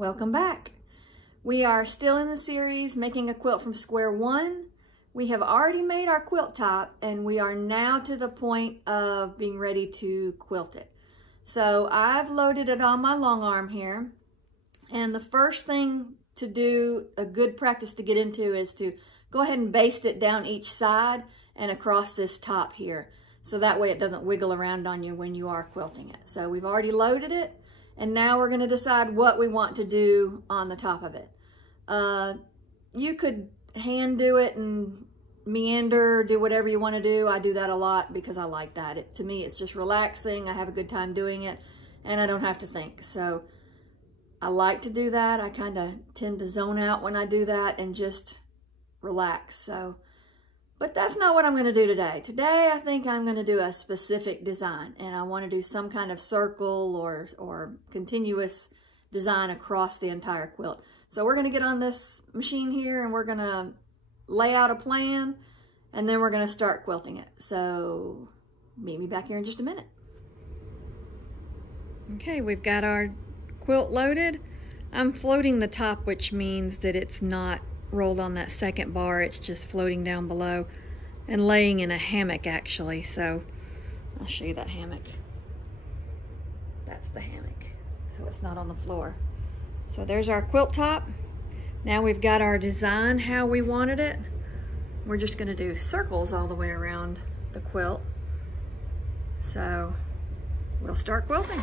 Welcome back. We are still in the series making a quilt from square one. We have already made our quilt top and we are now to the point of being ready to quilt it. So I've loaded it on my long arm here, and the first thing to do, a good practice to get into, is to go ahead and baste it down each side and across this top here, so that way it doesn't wiggle around on you when you are quilting it. So we've already loaded it, and now we're going to decide what we want to do on the top of it. You could hand do it and meander, do whatever you want to do. I do that a lot because I like that. To me, it's just relaxing. I have a good time doing it, and I don't have to think. So I like to do that. I kind of tend to zone out when I do that and just relax. So, but that's not what I'm going to do today. Today, I think I'm going to do a specific design, and I want to do some kind of circle or continuous design across the entire quilt. So we're going to get on this machine here and we're going to lay out a plan, and then we're going to start quilting it. So meet me back here in just a minute. Okay, we've got our quilt loaded. I'm floating the top, which means that it's not rolled on that second bar, it's just floating down below and laying in a hammock actually. So I'll show you that hammock. That's the hammock, so it's not on the floor. So there's our quilt top. Now we've got our design how we wanted it. We're just going to do circles all the way around the quilt. So we'll start quilting.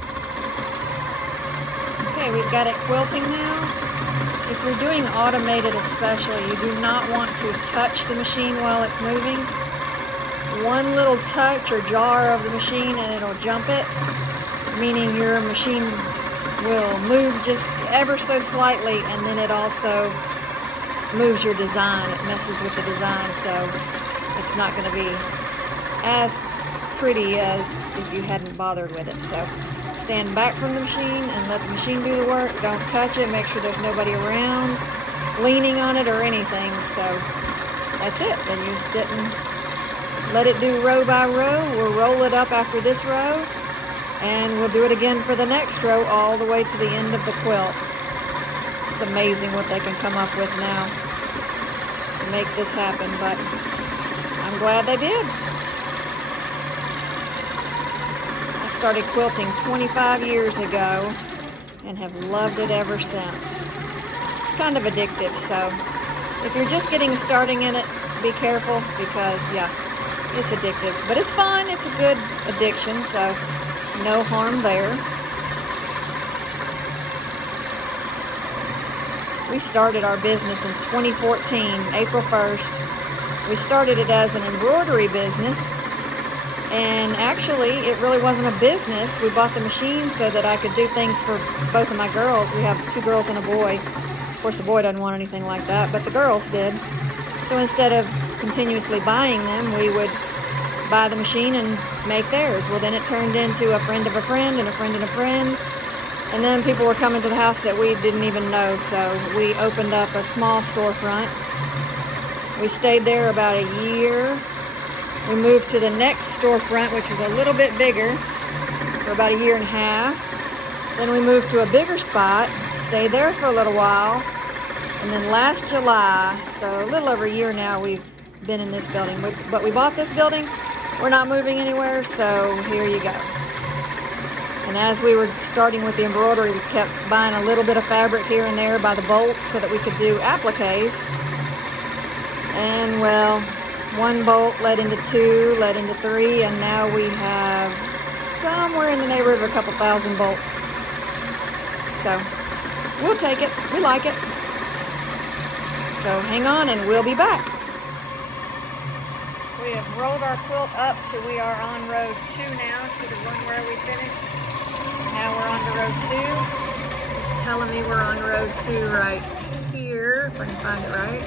Okay, we've got it quilting now. If you're doing automated especially, you do not want to touch the machine while it's moving. One little touch or jar of the machine and it'll jump it, meaning your machine will move just ever so slightly, and then it also moves your design. It messes with the design, so it's not going to be as pretty as if you hadn't bothered with it. So stand back from the machine and let the machine do the work. Don't touch it. Make sure there's nobody around leaning on it or anything. So that's it. Then you sit and let it do row by row. We'll roll it up after this row, and we'll do it again for the next row all the way to the end of the quilt. It's amazing what they can come up with now to make this happen, but I'm glad they did. I started quilting 25 years ago and have loved it ever since. It's kind of addictive, so if you're just getting starting in it, be careful because, yeah, it's addictive. But it's fun. It's a good addiction, so no harm there. We started our business in 2014, April 1st. We started it as an embroidery business, and actually it really wasn't a business. We bought the machine so that I could do things for both of my girls. We have 2 girls and a boy. Of course, the boy doesn't want anything like that, but the girls did. So instead of continuously buying them, we would buy the machine and make theirs. Well, then it turned into a friend of a friend and a friend and a friend. And then people were coming to the house that we didn't even know. So we opened up a small storefront. We stayed there about a year. We moved to the next storefront, which was a little bit bigger, for about a year and a half. Then we moved to a bigger spot, stayed there for a little while. And then last July, so a little over a year now, we've been in this building. But we bought this building. We're not moving anywhere, so here you go. And as we were starting with the embroidery, we kept buying a little bit of fabric here and there by the bolt so that we could do appliques. And well, 1 bolt led into 2, led into 3, and now we have somewhere in the neighborhood of a couple thousand bolts. So we'll take it. We like it. So hang on and we'll be back. We have rolled our quilt up, so we are on row 2 now, so the one where we finished. Now we're on to row 2. It's telling me we're on row 2 right here, if I can find it right.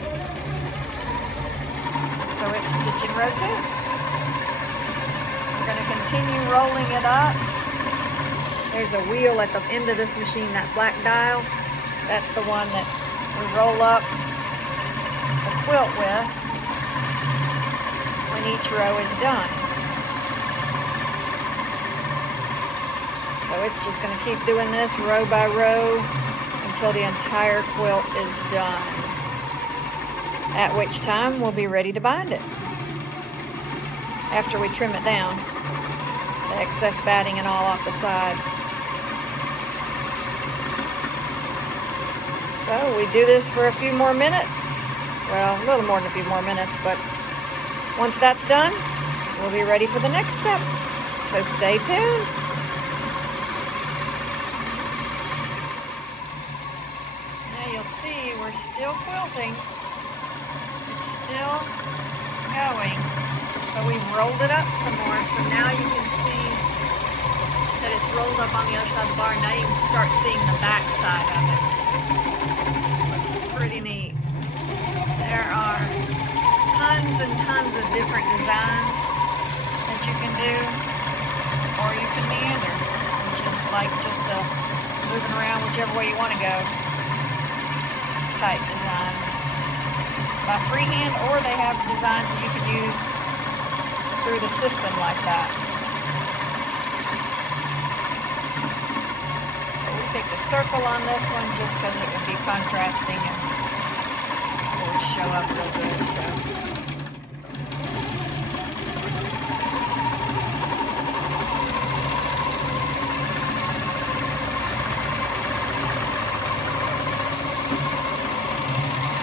So it's stitching row 2. We're going to continue rolling it up. There's a wheel at the end of this machine, that black dial. That's the one that we roll up the quilt with when each row is done. So it's just going to keep doing this row by row until the entire quilt is done, at which time we'll be ready to bind it after we trim it down, the excess batting and all off the sides. So we do this for a few more minutes, well, a little more than a few more minutes, but once that's done, we'll be ready for the next step. So stay tuned. Now you'll see we're still quilting. It's still going, but we've rolled it up some more. So now you can see that it's rolled up on the other side of the bar. Now you can start seeing the back side of it. Looks pretty neat. There are tons and tons of different designs that you can do, or you can meander, which is like just a moving around whichever way you want to go type design. By freehand, or they have designs that you can use through the system like that. So we picked a circle on this one just because it would be contrasting and it would show up real good. So.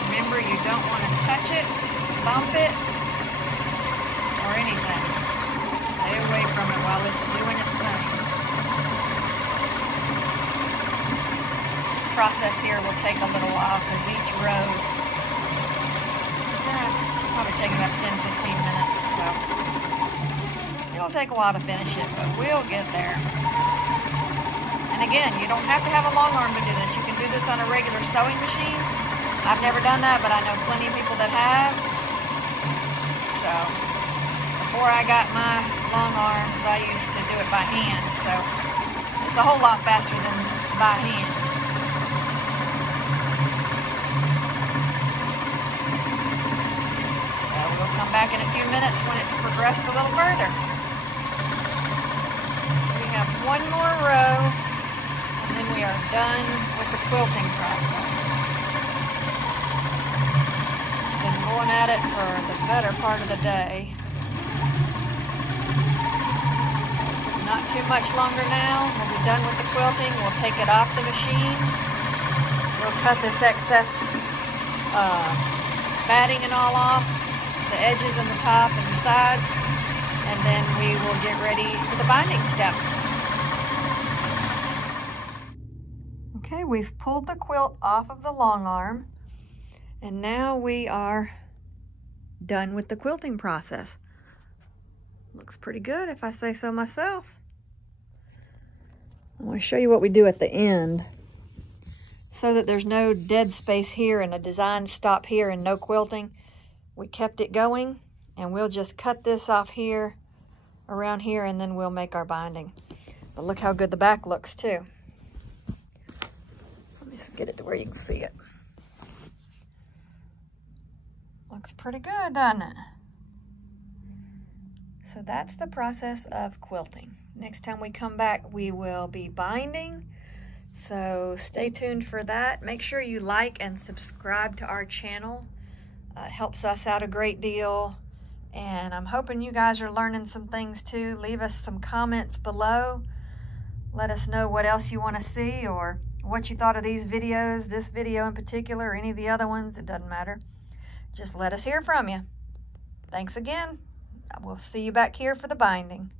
Remember, you don't want to touch it, bump it, or anything. Stay away from it while it's doing its thing. This process here will take a little while because each row probably take about 10-15 minutes. So it'll take a while to finish it, but we'll get there. And again, you don't have to have a long arm to do this. You can do this on a regular sewing machine. I've never done that, but I know plenty of people that have. So before I got my long arms, I used to do it by hand. So it's a whole lot faster than by hand. So we'll come back in a few minutes when it's progressed a little further. We have one more row, and then we are done with the quilting process. Been going at it for the better part of the day. Not too much longer now. We'll be done with the quilting. We'll take it off the machine. We'll cut this excess batting and all off, the edges and the top and the sides, and then we will get ready for the binding step. Okay, we've pulled the quilt off of the long arm, and now we are done with the quilting process. Looks pretty good if I say so myself. I want to show you what we do at the end so that there's no dead space here and a design stop here and no quilting. We kept it going, and we'll just cut this off here, around here, and then we'll make our binding. But look how good the back looks too. Let me get it to where you can see it. Looks pretty good, doesn't it? So that's the process of quilting. Next time we come back, we will be binding. So stay tuned for that. Make sure you like and subscribe to our channel. It helps us out a great deal. And I'm hoping you guys are learning some things too. Leave us some comments below. Let us know what else you want to see or what you thought of these videos, this video in particular, or any of the other ones. It doesn't matter. Just let us hear from you. Thanks again. We'll see you back here for the binding.